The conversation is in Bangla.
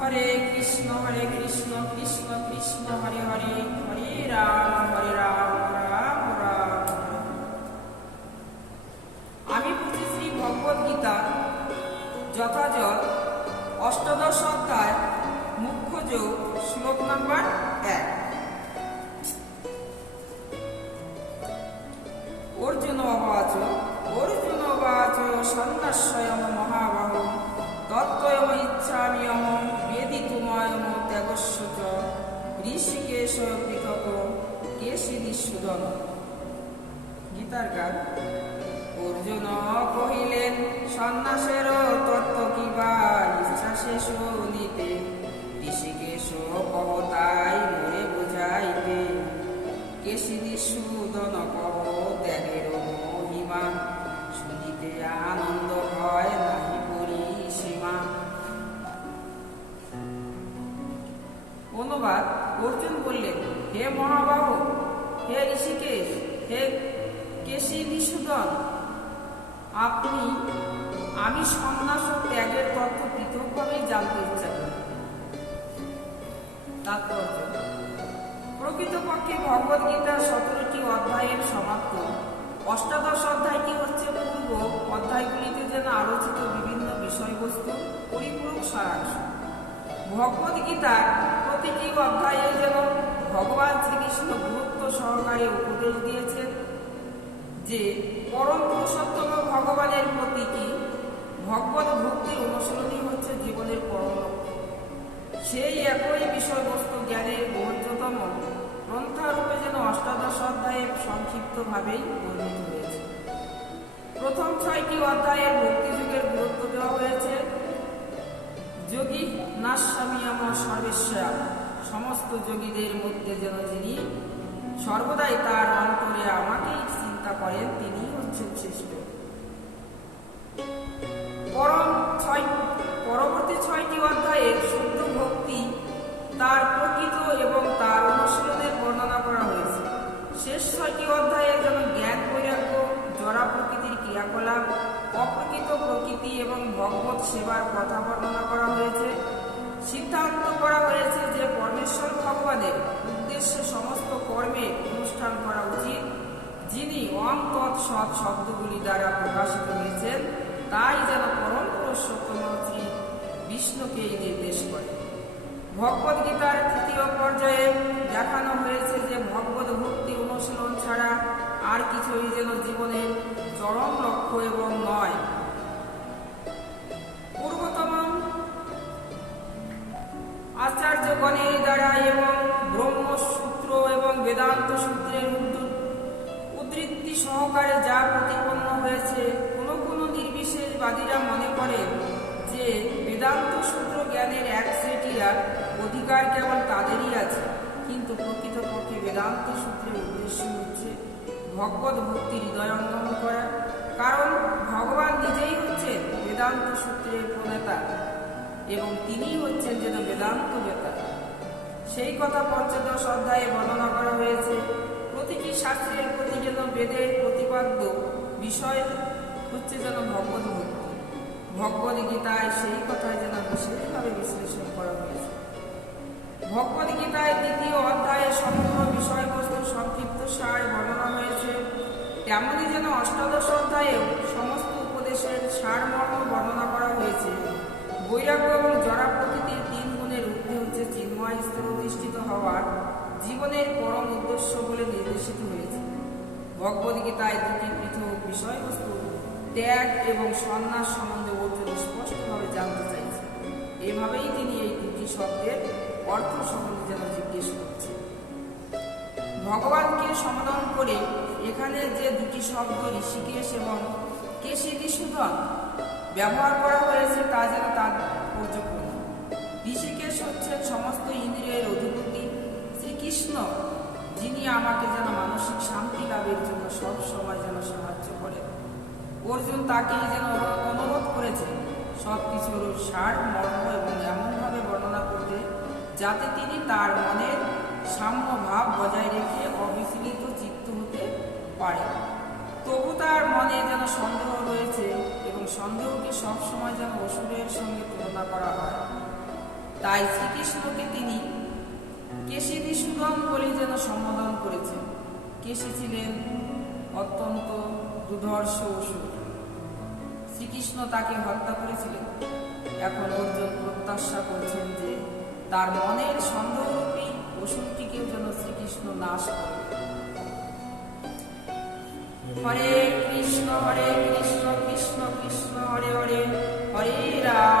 হরে কৃষ্ণ কৃষ্ণ কৃষ্ণ হরে হরে, হরে রাম রাম রাম। আমি পড়ছি শ্রী ভগবদ গীতা যথাযথ অষ্টাদশ অধ্যায় মুখ্য যোগ শ্লোক নাম্বার 1। অর্জুন বাচ সন্ন্যাসয়ম মহাবাহ তত্ত্বয়ম ইচ্ছামিয়ম বেদিতুময়ম ত্যাগস্য চ ঋষিকেশ পৃথক কেশিনিষূদন। গীতার গান। অর্জুন কহিলেন, সন্ন্যাসের তত্ত্ব কিবা ইচ্ছা শেষ নিতে, ঋষিকেশ কহ তাই মোরে বুঝাইতে। কেশিনিষূদন কহ ত্যাগের মহিমা, শুনিতে আনন্দ হয় নাহি পরিসীমা। অনুবাদ। অর্জুন বললেন, হে মহাবাহু, হে ঋষিকেশ, হে কেশিনিষূদন, আমি সন্ন্যাস ও ত্যাগের তত্ত্ব পৃথকভাবেই জানতে ইচ্ছা করি। তাৎপর্য। প্রকৃতপক্ষে ভগবদ গীতার 17টি অধ্যায়ের সমাপ্ত। অষ্টাদশ অধ্যায়টি হচ্ছে পূর্ব অধ্যায়গুলিতে যেন আলোচিত বিভিন্ন বিষয়বস্তু পরিপূরক সারাংশ। ভগবদ গীতার প্রতিটি অধ্যায়ে যেন ভগবান শ্রীকৃষ্ণ গুরুত্ব সহকারে উপদেশ দিয়েছেন যে পরম পুরুষোত্তম ভগবানের প্রতীকী ভগবত ভক্তির অনুশীলনই হচ্ছে জীবনের পরম লক্ষ্য। সেই একই বিষয়বস্তু জ্ঞানের গৌর্যতম গ্রন্থারূপে যেন অষ্টাদশ অধ্যায়ে সংক্ষিপ্তভাবেই বর্ণিত হয়েছে। প্রথম 6টি অধ্যায়ের ভক্তিযুগের গুরুত্ব দেওয়া হয়েছে। যোগী নাস্বামী আমার সর্বেশ্বর, সমস্ত যোগীদের মধ্যে যেন যিনি সর্বদাই তার অন্তরে আমাকেই চিন্তা করেন, তিনি হচ্ছেন শ্রেষ্ঠ। পরবর্তী 6টি অধ্যায়ে শুদ্ধ ভক্তি, তার প্রকৃত এবং তার অনুশীলনের বর্ণনা করা হয়েছে। শেষ 6টি অধ্যায়ে যেন জ্ঞান বৈরাগ্য, জড়া প্রকৃতির ক্রিয়াকলাপ, অপ্রকৃত প্রকৃতি এবং ভগবত সেবার কথা বর্ণনা করা হয়েছে। সিদ্ধান্ত করা হয়েছে যে পরমেশ্বর ভগবানের উদ্দেশ্যে সমস্ত কর্মের অনুষ্ঠান করা উচিত। যিনি অং তৎ সৎ শব্দগুলি দ্বারা প্রকাশিত হয়েছেন, তাই যেন পরম পুরুষোত্তম শ্রী বিষ্ণুকেই নির্দেশ করে। ভগবদ গীতার 3য় পর্যায়ে দেখানো হয়েছে যে ভগবত ভক্তি অনুশীলন ছাড়া আর কিছুই যেন জীবনের চরম লক্ষ্য এবং নয়। পূর্বতম আচার্যগণের দ্বারা এবং ব্রহ্মসূত্র এবং বেদান্ত সূত্রের উদ্ধৃতি সহকারে যা প্রতিপন্ন হয়েছে, কোনো নির্বিশেষবাদীরা মনে করেন যে বেদান্ত সূত্র জ্ঞানের এক শ্রেণীর অধিকার কেবল তাদেরই আছে। কিন্তু প্রকৃতপক্ষে বেদান্ত সূত্রের উদ্দেশ্য হচ্ছে ভগবত ভক্তি হৃদয়ঙ্গম করা, কারণ ভগবান নিজেই হচ্ছেন বেদান্ত সূত্রের প্রণেতা এবং তিনিই হচ্ছেন যেন বেদান্ত বেতা। সেই কথা 15দশ অধ্যায়ে বর্ণনা করা হয়েছে। প্রতিটি শাস্ত্রের প্রতি যেন বেদের প্রতিপাদ্য বিষয় হচ্ছে যেন ভগবত ভক্তি। ভগবদ গীতায় সেই কথায় যেন বিশেষভাবে বিশ্লেষণ করা হয়েছে। ভগবদ গীতায় 2য় অধ্যায়ে সমগ্র বিষয়বস্তুর সংক্ষিপ্ত সার বর্ণনা হয়েছে। তেমনি যেন অষ্টাদশ অধ্যায়েও সমস্ত উপদেশের সারমর্ম বর্ণনা করা হয়েছে। বৈরাগ্য এবং জড়া প্রকৃতির 3 গুণের ঊর্ধ্বে হচ্ছে চিন্ময় স্তরে অধিষ্ঠিত হওয়ার জীবনের পরম উদ্দেশ্য বলে নির্দেশিত হয়েছে। ভগবদ গীতায় 2টি পৃথক বিষয়বস্তু ত্যাগ এবং সন্ন্যাস সম্বন্ধে অর্জুন স্পষ্টভাবে জানতে চাইছে। এভাবেই তিনি এই 2টি শব্দের অর্থ সম্বন্ধে যেন জিজ্ঞেস করছে। ভগবানকে সমাধান করে এখানে যে 2টি শব্দ ঋষিকেশ এবং কেশিনিষূদন ব্যবহার করা হয়েছে তা যেন তাৎপর্যপূর্ণ। ঋষিকেশ হচ্ছেন সমস্ত ইন্দ্রিয়ের অধিপতি শ্রীকৃষ্ণ, যিনি আমাকে যেন মানসিক শান্তি লাভের জন্য সব সময় যেন সাহায্য করেন। অর্জুন তাকেই যেন অনুরোধ করেছেন সবকিছুর সার মর্ম এবং এমনভাবে বর্ণনা করতে যাতে তিনি তার মনের সাম্য ভাব বজায় রেখে অবিচলিত চিত্ত হতে পারেন। তবু তার মনে যেন সন্দেহ রয়েছে এবং সন্দেহকে সবসময় যেন অসুরের সঙ্গে তুলনা করা হয়। তাই শ্রীকৃষ্ণকে তিনি কেশিনিষূদন বলে যেন সম্বোধন করেছেন। কেশী ছিলেন অত্যন্ত দুর্ধর্ষ অসুর। শ্রীকৃষ্ণ তাকে হত্যা করেছিলেন। এখন অর্জুন প্রত্যাশা করছেন যে তার মনের সন্দেহরূপী অসুরটিকেও যেন শ্রীকৃষ্ণ নাশ করবে। হরে কৃষ্ণ কৃষ্ণ কৃষ্ণ হরে হরে, হরে রাম